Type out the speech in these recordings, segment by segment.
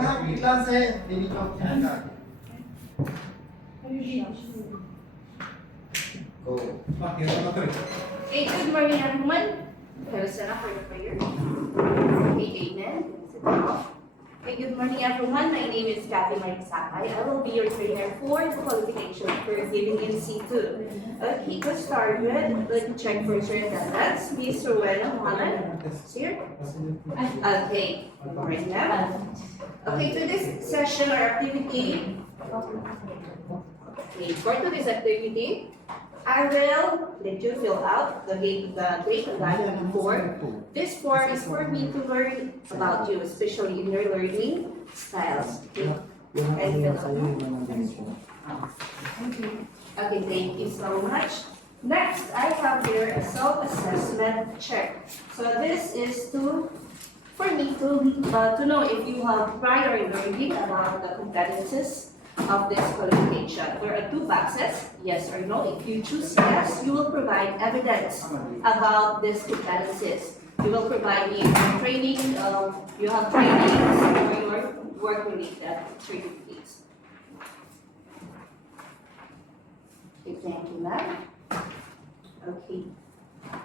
Ilan saya? Ini kau Go. Okay, good morning everyone. Let us stand up for the prayer. Okay, amen. Sit down. Okay, good morning everyone. My name is Kathy Marisakay. I will be your trainer for the qualification for giving in C2. Okay, to start with, let's check for your attendance. Miss Rowena Mohammed is here. Okay, good morning ma'am. Okay, to this session or activity, okay, for today's activity, I will let you fill out the date line form. This form is for me to learn about you, especially in your learning styles. Okay, and fill out. Okay, thank you so much. Next, I have here a self-assessment check. So this is for me to know if you have prior learning about the competences of this qualification. There are two boxes, yes or no. If you choose yes, you will provide evidence about these competencies. You will provide me training, you have trainings or your work-related certificates. Okay, thank you, ma'am. Okay.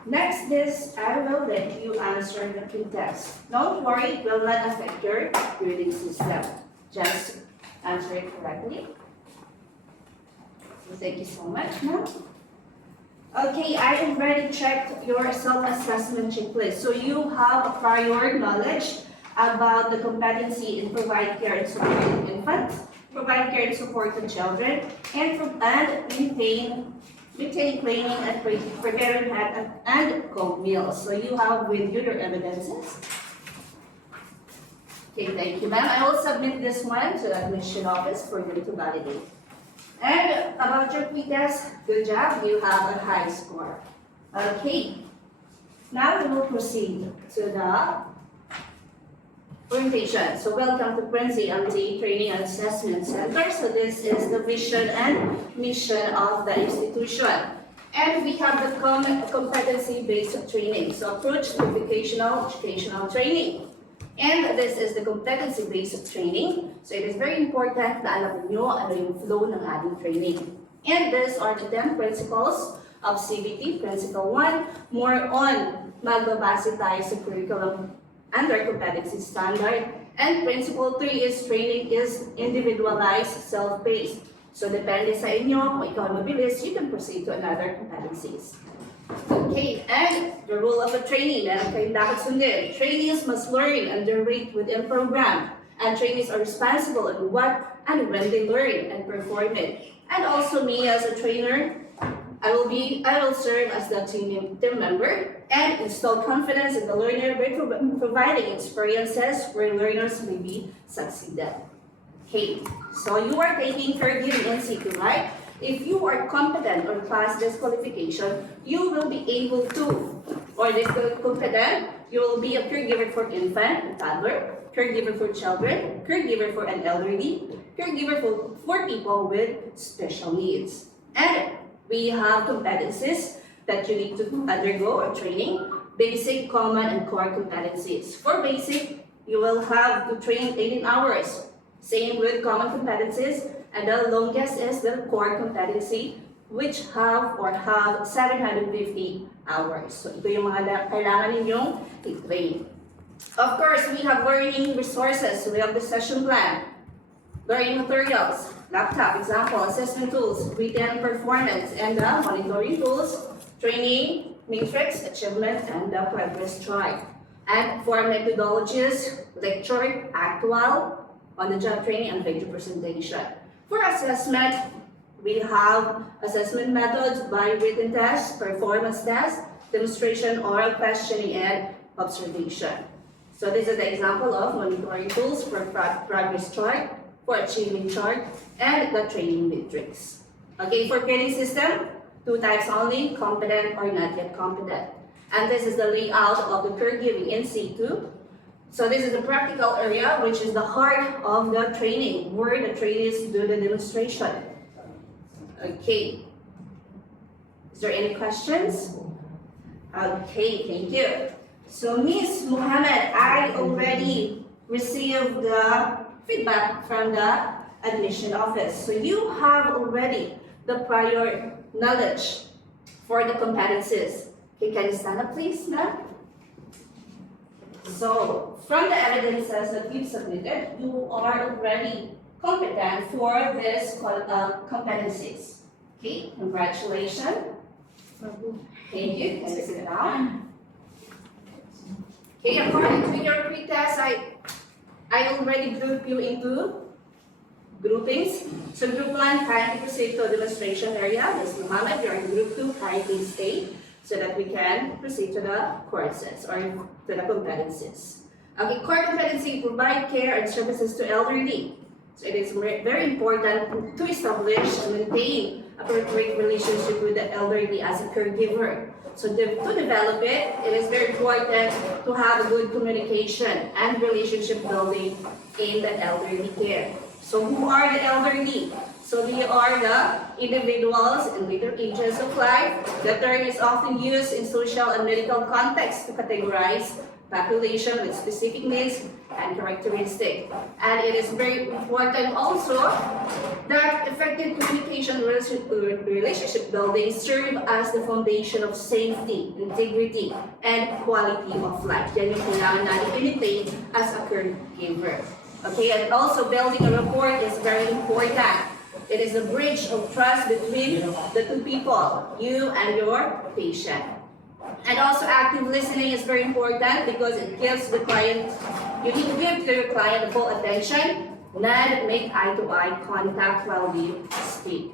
Next is, I will let you answer the test. Don't worry, it will not affect your grading system. Just answer it correctly. Thank you so much, ma'am. Okay, I already checked your self-assessment checklist. So you have a prior knowledge about the competency in provide care and support to infants, provide care and support to children, and maintain cleaning and preparing and cold meals. So you have with you your evidences. Okay, thank you, ma'am. I will submit this one to the admission office for them to validate. And about your pre-test, good job, you have a high score. Okay, now we will proceed to the orientation. So welcome to Prince AMT Training and Assessment Center. So this is the vision and mission of the institution. And we have the competency-based training. So approach to vocational educational training. And this is the competency-based training. So it is very important na alam nyo ano yung flow ng ating training. And these are the 10 principles of CBT. Principle 1, more on magbabase tayo sa curriculum under competency standard. And principle 3 is training is individualized, self-paced. So depende sa inyo, kung ikaw mabilis, you can proceed to another competencies. Okay, and the rule of a trainee, meron kayong dapat sundin. Trainees must learn and rate within program. And trainees are responsible on what and when they learn and perform it. And also me as a trainer, I will serve as the team member and instill confidence in the learner by providing experiences where learners may be succeeded. Okay, so you are taking caregiving in situ, right? If you are competent or pass this qualification, you will be able to, or this competent, you will be a caregiver for infant and toddler, caregiver for children, caregiver for an elderly, caregiver for people with special needs. And we have competencies that you need to undergo or training, basic, common, and core competencies. For basic, you will have to train 18 hours. Same with common competencies, and the longest is the core competency, which have 750 hours. So ito yung mga kailangan ninyong i-train. Of course, we have learning resources. We have the session plan, learning materials, laptop, example, assessment tools, written performance, and the monitoring tools, training, matrix, achievement, and the progress chart. And for methodologies, lecture, actual, on-the-job training, and video presentation. For assessment, we have assessment methods by written tests, performance tests, demonstration, oral questioning, and observation. So this is the example of monitoring tools for progress chart, for achievement chart, and the training matrix. Okay, for grading system, 2 types only, competent or not yet competent. And this is the layout of the caregiving in C2. So this is the practical area, which is the heart of the training, where the trainees do the demonstration. Okay. Is there any questions? Okay, thank you. So Miss Mohammed, I already received the feedback from the admission office. So you have already the prior knowledge for the competencies. Okay, can you stand up please, ma'am? So, from the evidences that you've submitted, you are already competent for this competencies. Okay, congratulations. Thank you. Can you sit down? Okay, according to your pretest, I already group you into groupings. So group 1, kindly proceed to demonstration area. Ms. Muhammad, you're in group 2, kindly stay so that we can proceed to the courses or to the competencies. Okay, core competency, provide care and services to elderly. So it is very important to establish and maintain appropriate relationship with the elderly as a caregiver. So to develop it, it is very important to have a good communication and relationship building in the elderly care. So who are the elderly? So they are the individuals in later ages of life. The term is often used in social and medical contexts to categorize population with specific needs and characteristics. And it is very important also that effective communication relationship building serve as the foundation of safety, integrity, and quality of life. Yan yung kailangan natin i-maintain as a caregiver. Okay, and also building a rapport is very important. It is a bridge of trust between the two people, you and your patient. And also active listening is very important because it gives the client, you need to give to your client the full attention, not make eye-to-eye contact while we speak.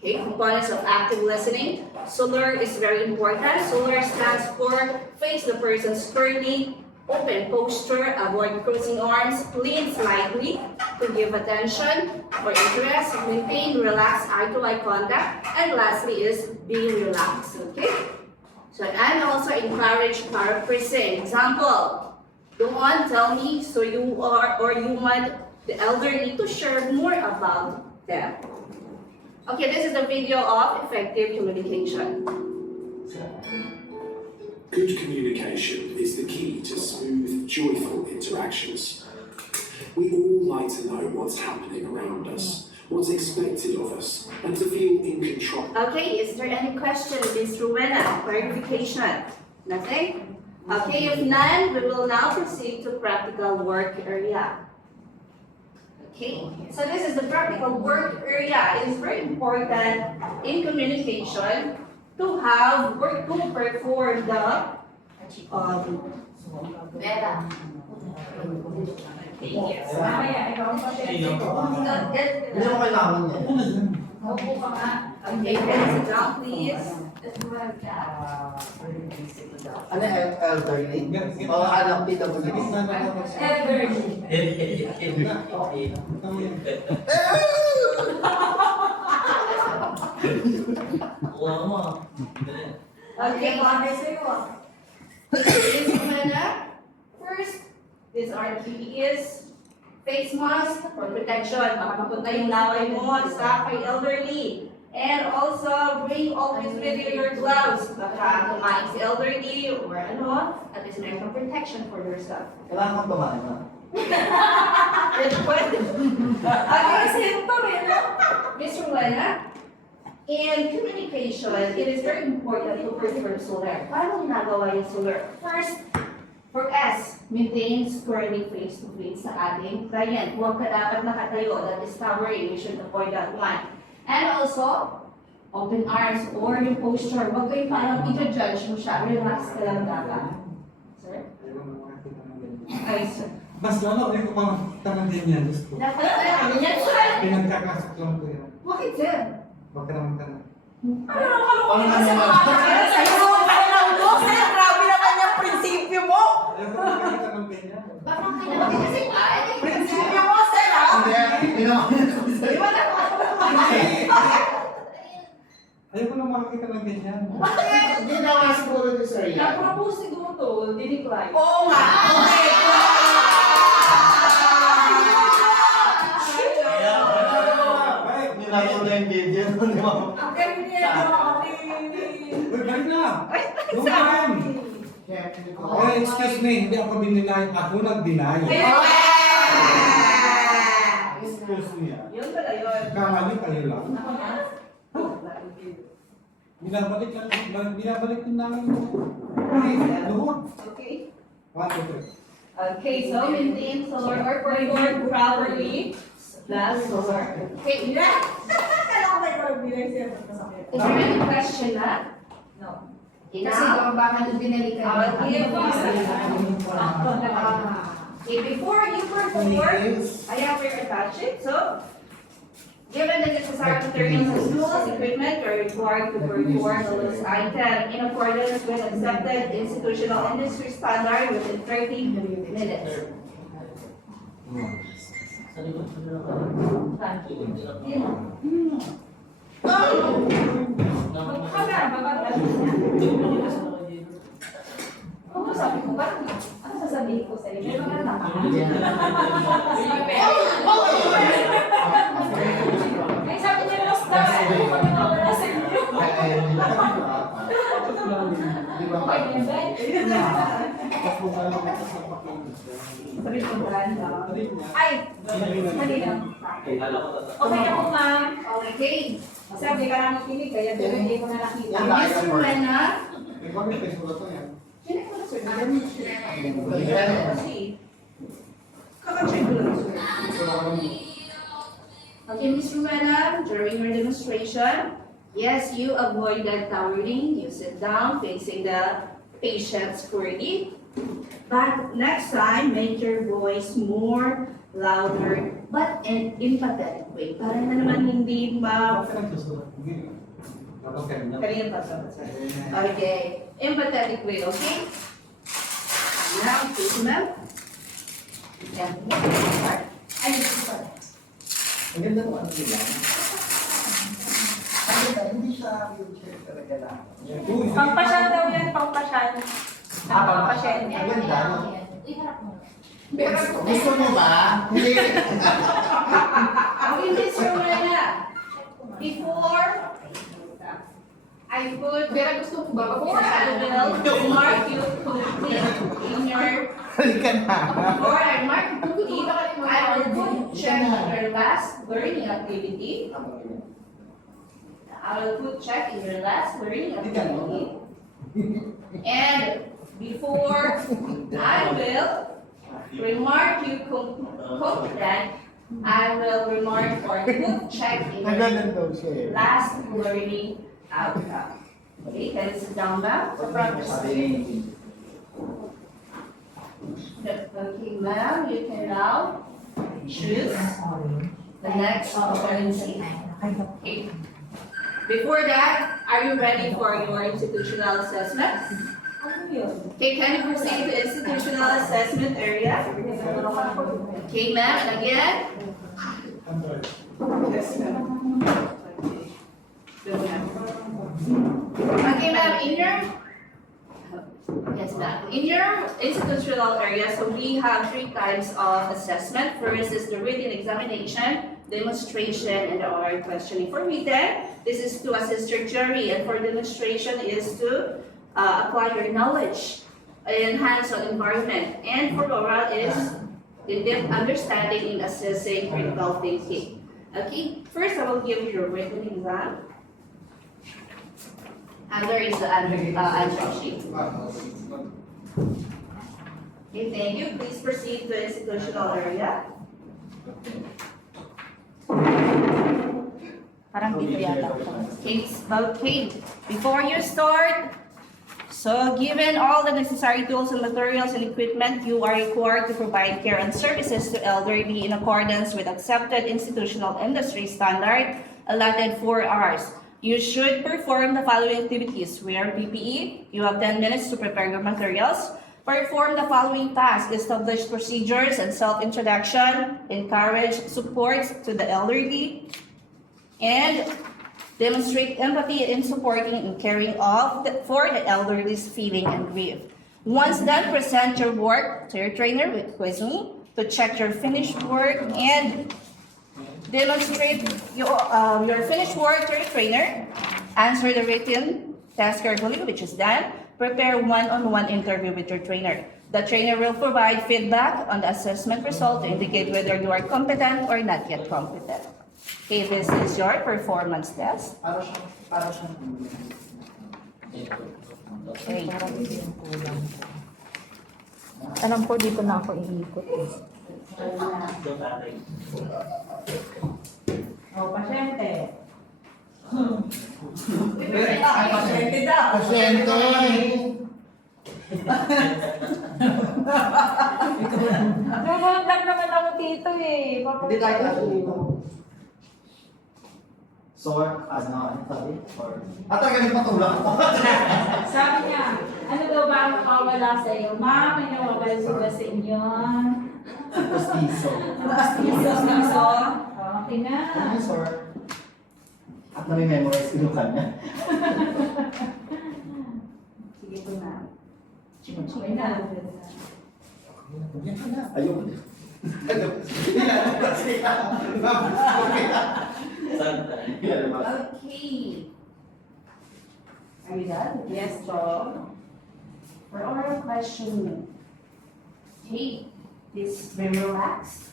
Okay, components of active listening. SOLER is very important. SOLER stands for face the person squarely, open posture, avoid crossing arms, lean slightly to give attention or interest, maintain relaxed eye-to-eye contact, and lastly is be relaxed. Okay? So, and also encourage paraphrasing. Example, go on, tell me, so you are, or you want the elderly to share more about them. Okay, this is the video of effective communication. Good communication is the key to smooth, joyful interactions. We all like to know what's happening around us, what's expected of us, and to feel in control. Okay, is there any question, Ms. Rowena? Clarification? Nothing? Okay, if none, we will now proceed to practical work area. Okay, so this is the practical work area. It is very important in communication to have or to perform the Hindi mo kailangan yan. Okay, can you sit down, please? Ano elderly? O anak PWD? Okay, Ms. Rowena, first, these are the PPEs, face mask for protection. Baka mapunta yung laway mo sa kay elderly. And also, bring always with you your gloves. Baka kumain si elderly or ano, at least meron kang protection for yourself. Kailangan kang kumain na. Ito pwede. Okay, simple rin. Ms. Rowena, in communication, it is very important to perform SOLER. Paano ginagawa yung SOLER? First, for S, maintain squarely face-to-face sa ating client. Huwag ka dapat nakatayo. That is towering. We should avoid that one. And also, open arms or yung posture. Huwag kayo parang i-judge mo siya. Relax ka lang dapat. Sir? Ay, sir. Mas lalo rin kung makakita ng ganyan. Diyos ko. Dapat na yan, sir. Pinagkakasok lang ko yan. Bakit, sir? Huwag ka naman ka na. Ano naman? Grabe naman yung prinsipyo mo! Ayaw ko makakita ng ganyan. Baka kailangan kasi ay. Prinsipyo mo, sir, ha? Hindi naman ako sa'yo. Ayaw ko lang makakita ng ganyan. Hindi naman siguro ni Sir Yan. Na-propose siguro to, dinicline. Oo nga! Hindi na ako na yung video. Hindi mo. Ang galing niya, Uy, balik na! Huwag ka rin! Excuse me, hindi ako binilay. Ako nag-deny. skills niya. Yun pala yun. Kamali kayo lang. Ako na? Binabalik din namin yung luhod. Okay. 1, 2, 3. Okay, so maintain solar or perform properly. That's solar. Okay, Yeah. Kala ko may properly siya. is there any question na? No. Okay, Kasi now, baka nung binalikan. I'll give okay, before you perform, I have to attach it. So, given the necessary materials and tools, equipment are required to perform those items in accordance with accepted institutional industry standard within 30 minutes. Ano sabi ko? Parang, ano sasabihin ko sa'yo? May mga naman. Ay, sabi niya, lost daw. Ano ko na wala sa inyo? Okay, yun ba? Sabi ko, brand. Ay, mali lang. Okay na po, ma'am. Okay, Sabi ka lang nakinig, kaya hindi ko na nakita. Miss Rowena. Sino ko na, sir? Kaka-check ko lang, sir. Okay, Miss Rowena, during your demonstration, yes, you avoided towering. You sit down facing the patient squarely. But next time, make your voice more louder, but in empathetic way. Para na naman hindi ma... Kanina pa, sir. Okay, empathetic way, okay? Now, please, ma'am. Yan. Ay, ito pa. Ang ganda ng ano nila. Ang ganda, hindi siya wheelchair talaga lang. Pangpasyan daw yan, pangpasyan. Pangpasyan. Ang ganda, no? Iharap mo. Gusto mo ba? Hindi. Okay, Miss Rowena, before I put... Pero gusto mo ba? Before I will mark you complete in your... Halika na. Before I mark you complete, I will put check your last learning activity. I will put check in your last learning activity. And before I will remark you complete, I will remark or put check in your Nagalan daw siya eh. last learning outcome. Okay, can you sit down now? Okay, ma'am, you can now choose the next currency. Okay. Before that, are you ready for your institutional assessment? Okay, can you proceed to institutional assessment area? Okay, ma'am, and again. Okay, ma'am, in your institutional area, so we have 3 types of assessment. First is the written examination, demonstration, and the oral questioning. For written, this is to assist your jury, and for demonstration is to acquire your knowledge in hands-on environment. And for oral is the depth understanding in assessing critical thinking. Okay, first I will give you your written exam. And there is the answer sheet. Okay, thank you. Please proceed to institutional area. Parang dito yata. Okay, before you start, so given all the necessary tools and materials and equipment, you are required to provide care and services to elderly in accordance with accepted institutional industry standard allotted 4 hours. You should perform the following activities. Wear PPE. You have 10 minutes to prepare your materials. Perform the following tasks. Establish procedures and self-introduction. Encourage support to the elderly. And demonstrate empathy in supporting and caring for the elderly's feeling and grief. Once done, present your work to your trainer with quiz me to check your finished work and demonstrate your finished work to your trainer. Answer the written test carefully, which is done. Prepare one-on-one interview with your trainer. The trainer will provide feedback on the assessment result to indicate whether you are competent or not yet competent. Okay, this is your performance test. Para siyang. Okay. Alam ko, dito na ako iikot. Oh, pasyente. Pasyente daw. Pasyente. Nanonood lang naman ako dito eh. Hindi tayo kasi dito. Sort, ano sabi? Or... talaga rin patulak ko. Sabi niya, ano daw ba ang makawala sa iyo? Ma, may nawawala sila sa inyo. Pustiso. Piso. Okay na. Ano yung sort? At nami-memorize ko yung kanya. Sige po na. Okay na. Ayoko din. Okay. Are you done? Yes, Joe. For oral question, okay, please be relaxed.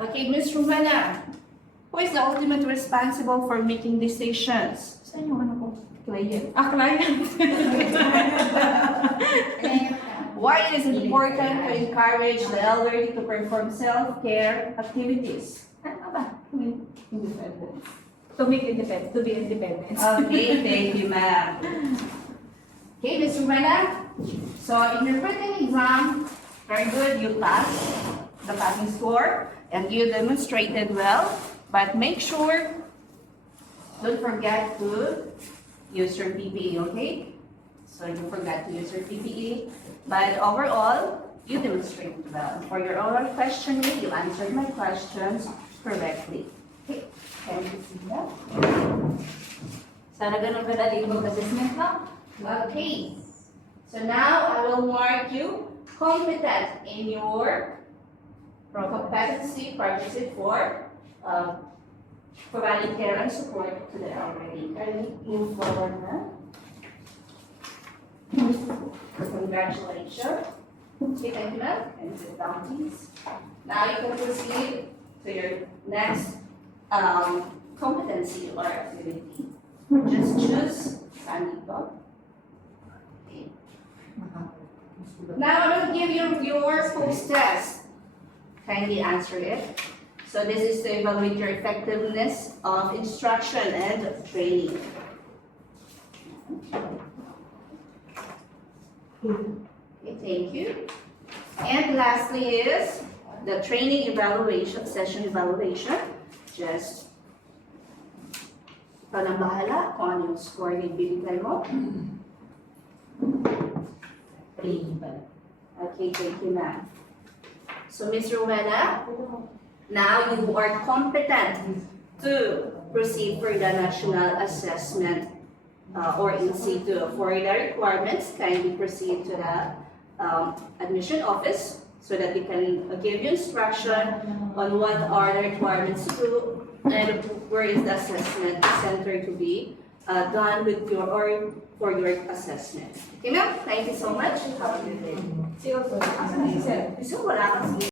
Okay, Ms. Romana, who is the ultimate responsible for making decisions? Saan yung ano ko? Client. Client. Why is it important to encourage the elderly to perform self-care activities? Ano ba? Independence. To be independent. Okay, thank you, ma'am. Okay, Ms. Romana. So, in your written exam, very good, you passed the passing score and you demonstrated well, but make sure, don't forget to use your PPE, okay? So, you forgot to use your PPE, but overall, you demonstrated well. For your oral questioning, you answered my questions correctly. Okay, can you see that? Sana ganun ka dali mag-assessment, no? Okay, so now I will mark you competent in your competency requisite for providing care and support to the elderly. Can you move forward now? Congratulations. Okay, thank you, ma'am. And sit down, please. Now you can proceed to your next competency or activity. Just choose standing up. Now I will give you your post-test. Kindly answer it. So this is to evaluate your effectiveness of instruction and training. Okay, thank you. And lastly is the training evaluation, session evaluation. Just ikaw nang bahala kung ano yung score na ibibigay mo. Okay, thank you, ma'am. So, Ms. Rowena, now you are competent to proceed for the national assessment or in situ. For the requirements, kindly proceed to the admission office so that we can give you instruction on what are the requirements to do and where is the assessment center to be done with your or for your assessment. Okay, ma'am? Thank you so much. Have a good day. Sino po? Asan na si Sir? So, wala kasi